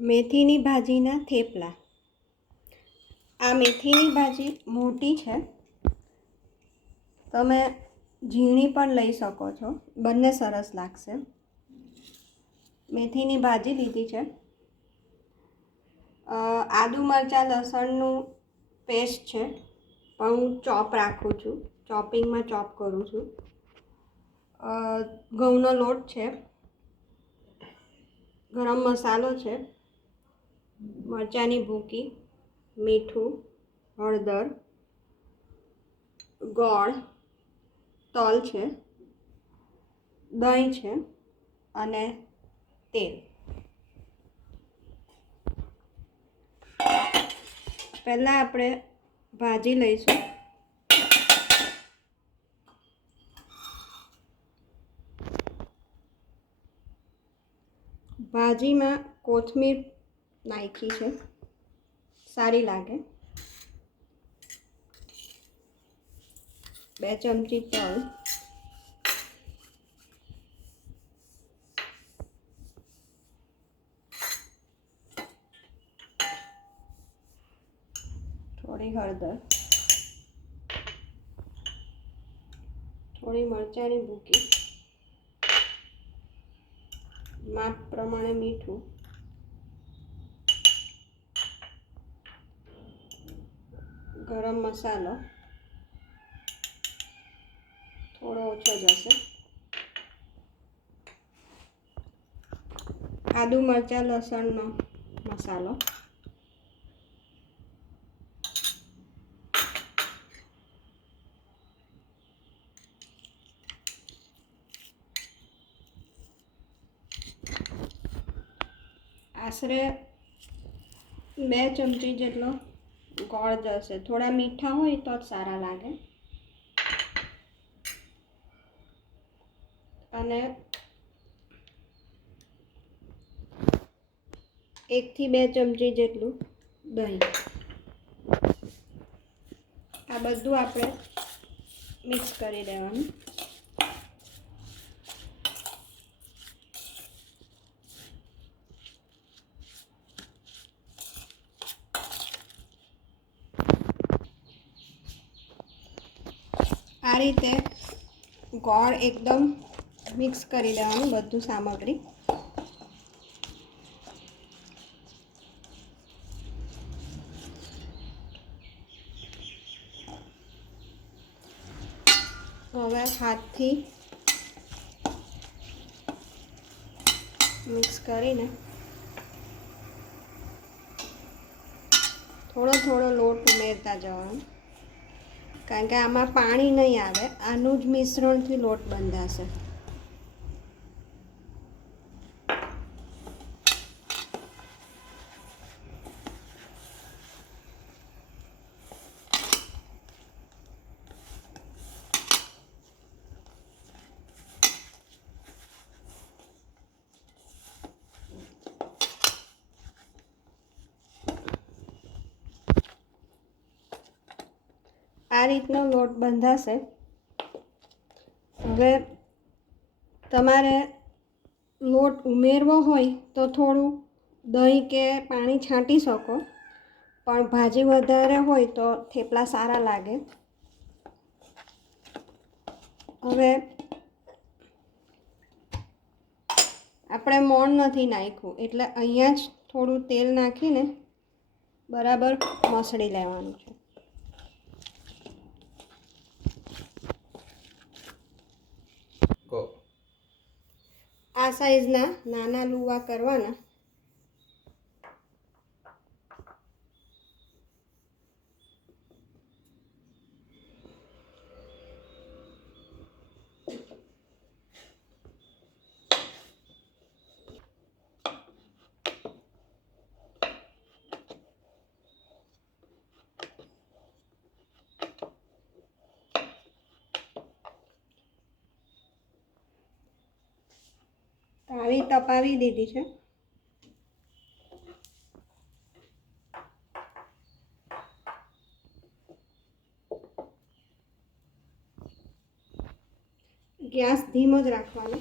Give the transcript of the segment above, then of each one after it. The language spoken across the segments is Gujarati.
મેથીની ભાજીના થેપલા. આ મેથીની ભાજી મોટી છે, તમે ઝીણી પણ લઈ શકો છો, બંને સરસ લાગશે. મેથીની ભાજી લીધી છે. આદુ મરચાં લસણનું પેસ્ટ છે, પણ હું ચોપ રાખું છું, ચોપિંગમાં ચોપ કરું છું. ઘઉંનો લોટ છે, ગરમ મસાલો છે, મરચાંની ભૂકી, મીઠું, હળદર, ગોળ, તલ છે, દહીં છે અને તેલ. પહેલાં આપણે ભાજી લઈશું. ભાજીમાં કોથમીર નાખી છે, સારી લાગે. 2 ચમચી તલ, થોડી હળદર, થોડી મરચાંની ભૂકી, માપ પ્રમાણે મીઠું, ગરમ મસાલો થોડો ઓછો જશે, આદુ મરચાં લસણનો મસાલો, આશરે 2 ચમચી જેટલો ગોળ જશે. થોડા મીઠા હોય તો જ સારા લાગે. અને 1 થી 2 ચમચી જેટલું દહીં. આ બધું આપણે મિક્સ કરી દેવાનું. આ રીતે ગોળ એકદમ મિક્સ કરી દેવાનું, બધું સામગ્રી. હવે હાથથી મિક્સ કરીને થોડો થોડો લોટ ઉમેરતા જવાનું, કારણ કે આમાં પાણી નહીં આવે, આનું જ મિશ્રણથી લોટ બંધાશે. આ રીતનો લોટ બંધાશે. હવે તમારે લોટ ઉમેરવો હોય તો થોડું દહીં કે પાણી છાંટી શકો, પણ ભાજી વધારે હોય તો થેપલા સારા લાગે. હવે આપણે મોણ નથી નાખ્યું, એટલે અહીંયા જ થોડું તેલ નાખીને બરાબર મસળી લેવાનું છે. આ સાઈઝના નાના લુવા કરવાના. તાવી તપાવી દીધી છે. ગેસ ધીમો જ રાખવાનો.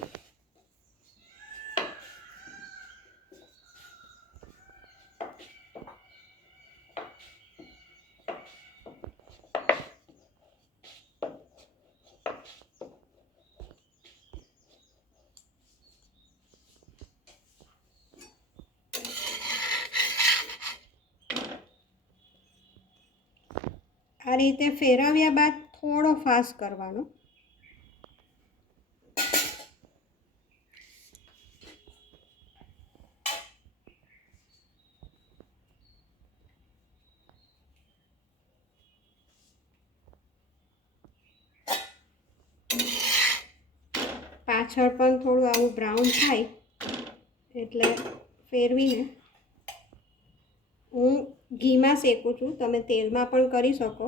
આ રીતે ફેરવ્યા બાદ થોડો ફાસ્ટ કરવાનો. પાછળ પણ થોડું આવું બ્રાઉન થાય એટલે ફેરવીને હું ઘીમાં શેકું છું, તમે તેલમાં પણ કરી શકો.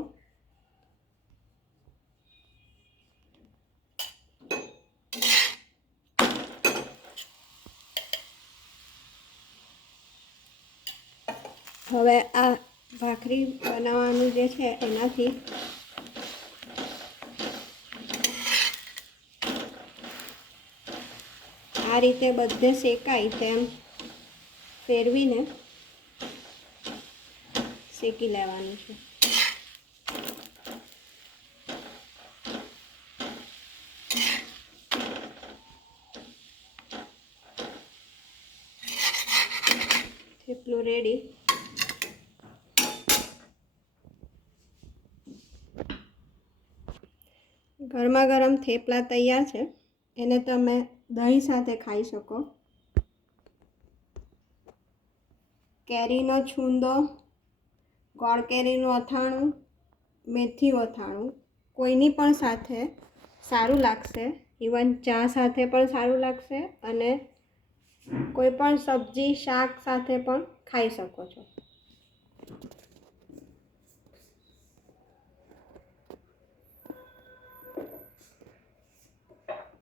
હવે આ ભાખરી બનાવવાનું જે છે એનાથી આ રીતે બધે શેકાય તેમ ફેરવીને શેકી લેવાનું છે. થેપલું રેડી. ગરમા ગરમ થેપલા તૈયાર છે. એને તમે દહીં સાથે ખાઈ શકો. કેરીનો છૂંદો, ગોળ કેરીનું અથાણું, મેથી અથાણું કોઈની પણ સાથે સારું લાગશે. ઇવન ચા સાથે પણ સારું લાગશે અને કોઈ પણ સબ્જી શાક સાથે પણ ખાઈ શકો છો.